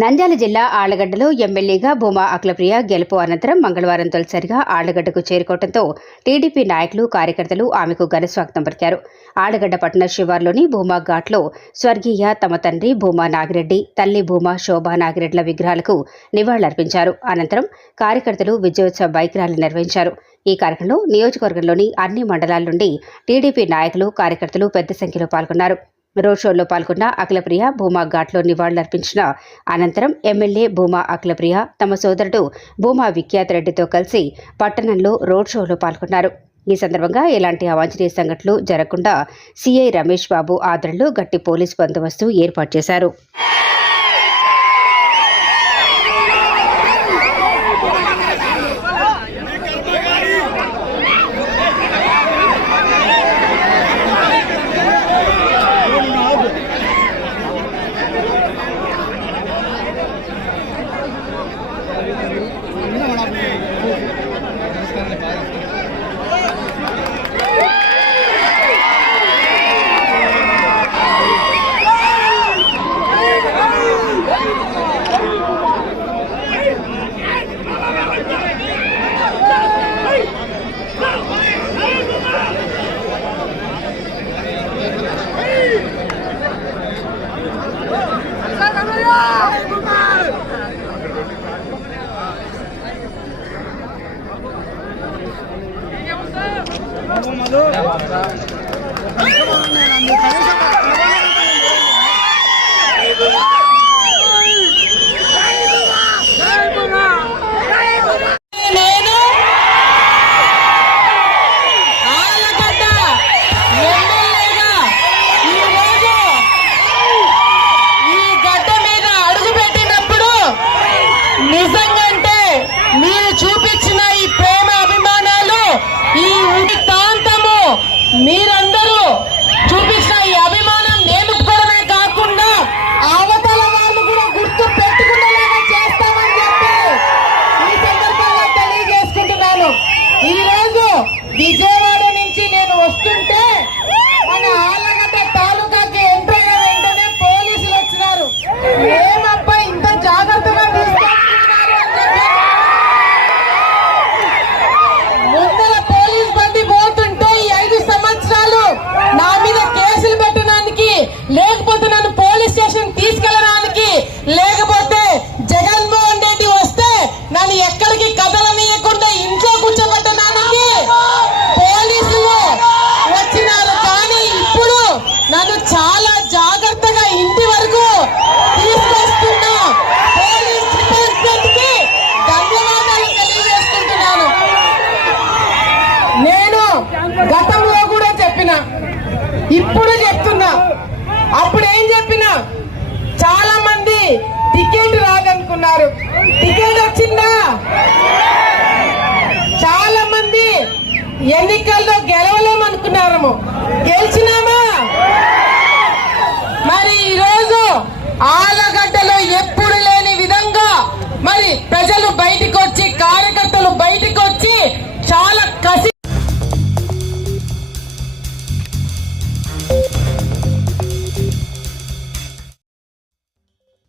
నంద్యాల జిల్లా ఆళ్ళగడ్డలో ఎమ్మెల్యేగా భూమా అఖిలప్రియ గెలుపు అనంతరం మంగళవారం తొలిసారిగా ఆళ్ళగడ్డకు చేరుకోవడంతో టీడీపీ నాయకులు కార్యకర్తలు ఆమెకు ఘనస్వాగతం పలికారు. ఆళ్ళగడ్డ పట్టణ శివార్లోని భూమా ఘాట్లో స్వర్గీయ తమ తండ్రి భూమా నాగిరెడ్డి తల్లి భూమా శోభా నాగిరెడ్ల విగ్రహాలకు నివాళులర్పించారు. అనంతరం కార్యకర్తలు విజయోత్సవ బైక్ ర్యాలీ నిర్వహించారు. ఈ కార్యక్రమంలో నియోజకవర్గంలోని అన్ని మండలాల నుండి టీడీపీ నాయకులు కార్యకర్తలు పెద్ద సంఖ్యలో పాల్గొన్నారు. రోడ్ షోలో పాల్గొన్న అఖిలప్రియ భూమా ఘాట్లో నివాళులర్పించిన అనంతరం ఎమ్మెల్యే భూమా అఖిలప్రియ తమ సోదరుడు భూమా విఖ్యాత్ రెడ్డితో కలిసి పట్టణంలో రోడ్ షోలో పాల్గొన్నారు. ఈ సందర్భంగా ఎలాంటి అవాంఛనీయ సంఘటనలు జరగకుండా సీఐ రమేష్ బాబు ఆదరణలో గట్టి పోలీస్ బందోబస్తు ఏర్పాటు చేశారు. నేను ఆలగడ్డ మీరందరూ చూపించిన ఈ అభిమానం నేను ఒక్కడమే కాకుండా అవతల వాళ్ళు కూడా గుర్తు పెట్టుకునేలాగా చేస్తామని చెప్పి ఈ సందర్భంగా తెలియజేసుకుంటున్నాను. ఈ రోజు విజయ ఇప్పుడు చెప్తున్నా. అప్పుడు ఏం చెప్పినా చాలా మంది టికెట్ రాదనుకున్నారు. టికెట్ వచ్చిందా? చాలా మంది ఎన్నికల్లో గెలవలేమనుకున్నారము. గెలిచినామా? మరి ఈరోజు ఆల